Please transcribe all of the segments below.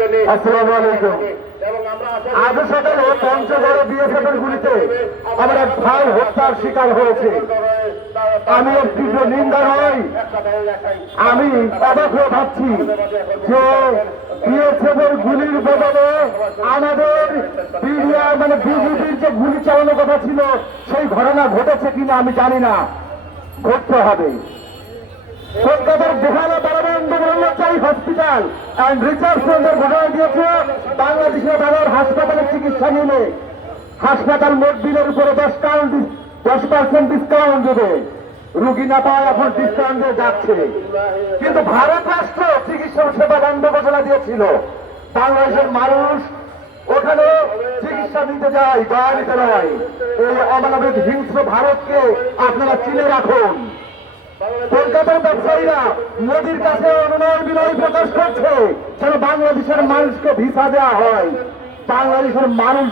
আসসালামু আলাইকুম। আজ সকালে পঞ্চগড়ে বিএসএফের গুলিতে আমার ভাই হত্যার শিকার হয়েছে। আমি এর তীব্র নিন্দা নই আমি অবাক হয়ে ভাবছি যে বিএসএফের গুলির বদলে আমাদের বিডিআর মানে বিজেপির যে গুলি চালানোর কথা ছিল সেই ঘটনা ঘটেছে কিনা আমি জানি না। ঘটতে হবে। কলকাতার Behala Brahmachari hospital and research center ঘটনা দিয়েছে বাংলাদেশের বাবার হাসপাতালে চিকিৎসা নিলে হাসপাতাল মোট বিলের উপরে দশ কাউন্ট দশ পার্সেন্ট ডিসকাউন্ট দেবে। রুগী না পায় এখন ডিসকাউন্ট দিয়ে যাচ্ছে। কিন্তু ভারত রাষ্ট্র চিকিৎসা সেবা বন্ধ ঘোষণা দিয়েছিল। বাংলাদেশের মানুষ ওখানে চিকিৎসা নিতে যায়, দয়া নয়। এই অমানবিক হিংস্র ভারতকে আপনারা চিনে রাখুন। কলকাতার ব্যবসায়ীরা মোদির কাছে অনুনয় বিনয় প্রকাশ করছে, যেন বাংলাদেশের মানুষকে ভিসা দেওয়া হয়। বাংলাদেশের মানুষ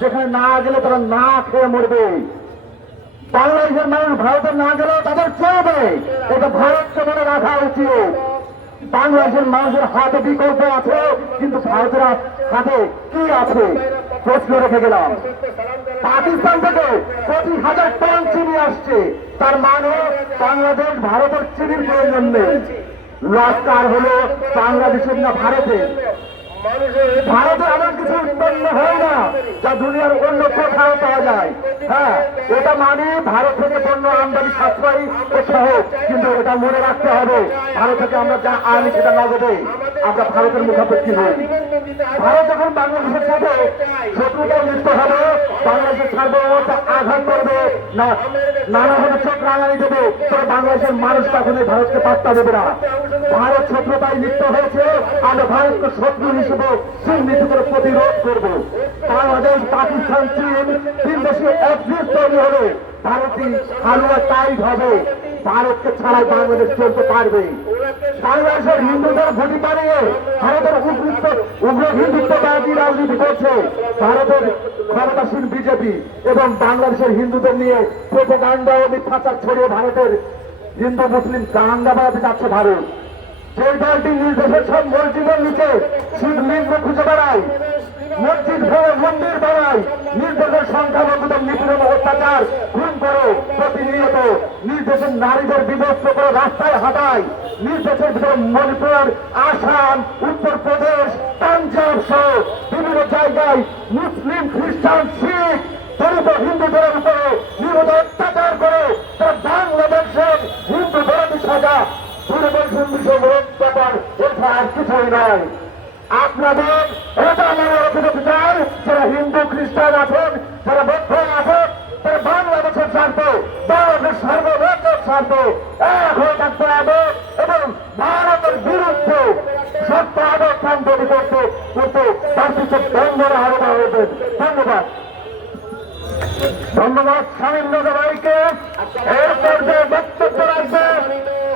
যেখানে না গেলে তারা না খেয়ে মরবে। বাংলাদেশের মানুষ ভারতে না গেলেও তাদের চলবে। এটা ভারতকে মনে রাখা উচিত। বাংলাদেশের মানুষের হাতে বিকল্প আছে, কিন্তু ভারতের হাতে কি আছে? প্রশ্ন রেখে গেলাম। পাকিস্তান থেকে প্রতি হাজার টন চিনি আসছে। তার মানে বাংলাদেশ ভারতের চিনির প্রয়োজন নেই। লস কার হলো? বাংলাদেশের না ভারতের? ভারতে এমন কিছু উৎপন্ন হয় না যা দুনিয়ার অন্য কোথাও পাওয়া যায়। হ্যাঁ এটা মানে ভারত থেকে পণ্য আমদানি, সাশ্রয়ী ও সহজ। কিন্তু এটা মনে রাখতে হবে, ভারত থেকে আমরা যা আনি সেটা নগদে। আমরা ভারতের মুখাপেক্ষি নই। ভারত যখন বাংলাদেশের সাথে শত্রুতা লিপ্ত হবে করবে না নানাভাবে চোখ রাঙানি দেবে, তবে বাংলাদেশের মানুষ কখনোই ভারতকে পাত্তা দেবে না। ভারত শত্রুতায় লিপ্ত হয়েছে আমরা ভারতকে শত্রু হিসেবে চিহ্নিত করে প্রতিরোধ করব। বাংলাদেশ, পাকিস্তান, চীন, তিন দেশে একজিট তৈরি হবে ভারতই হালুয়া টাইট হবে। ভারতকে ছাড়াই বাংলাদেশ চলতে পারবে। বাংলাদেশের হিন্দুদের ঘটি বানিয়ে ভারতের উগ্রিত উগ্র হিন্দুত্ববাদী রাজনীতি করছে ভারতের ক্ষমতাসীন বিজেপি এবং বাংলাদেশের হিন্দুদের নিয়ে প্রোপোগান্ড ও মিথ্যাচার ছড়িয়ে ভারতের হিন্দু মুসলিম দাঙ্গা বাড়াতে যাচ্ছে ভারত। যে দলটি নির্দেশের সব মসজিদের নিচে শিবলিঙ্গ খুঁজে বেড়ায়। মসজিদ ভেঙে মন্দির বানায়। নির্দেশের সংখ্যালঘুদের নিপীড়ন অত্যাচার খুন করে প্রতিনিয়ত নির্দেশের নারীদের বিভক্ত করে রাস্তায় হাঁটায়। নির্দেশের ভিতরে মণিপুর আসাম, উত্তরপ্রদেশ, পাঞ্জাব সহ বিভিন্ন জায়গায় মুসলিম, খ্রিস্টান, শিখ, দলিত হিন্দুদের উপরে নিরত অত্যাচার করে তারা বাংলাদেশের হিন্দু ধর্মী সাজা। আপনাদের এটা রাখতে চাই যারা হিন্দু, খ্রিস্টান আছেন তৈরি করতে করতে তার পিছনে বন্ধরা হারবা হয়েছে। ধন্যবাদ। ধন্যবাদ স্বামীন্দ্র ভাইকে। এর পর্যায়ে বক্তব্য রাখবেন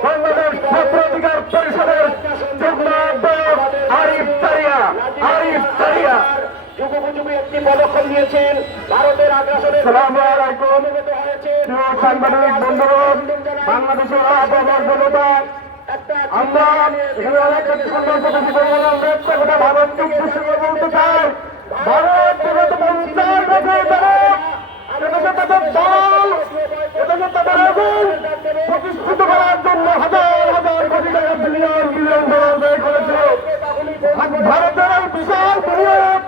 বাংলাদেশ ছাত্র অধিকার পরিষদের যুগ্ম আহ্বায়ক আরিফ তারিয়া আরিফ তারিয়া যুগোপযোগী একটি পদক্ষেপ নিয়েছেন। ভারতের আগ্রাসনের সাংবাদিক বন্ধুগণ বাংলাদেশের আবহাওয়ার জনতা আমরা ভারতকে করে বলতে চাই। তাদের দল প্রতিষ্ঠিত করার জন্য হাজার হাজার কোটি টাকা বিলিয়ন বিলিয়ন ডলার ব্যয় করেছে ভারতের এই বিশাল বিনিয়োগ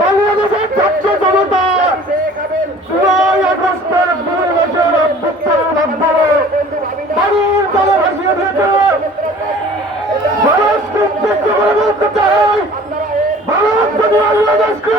বাংলাদেশের ছাত্র জনতা জুলাই আগস্টের দুই বছর অভ্যুত্থানের মাধ্যমে বাড়ির দলে ভাসিয়ে দিয়েছে ভারত নির্দিষ্ট করে বলতে চাই ভারত যদি বাংলাদেশকে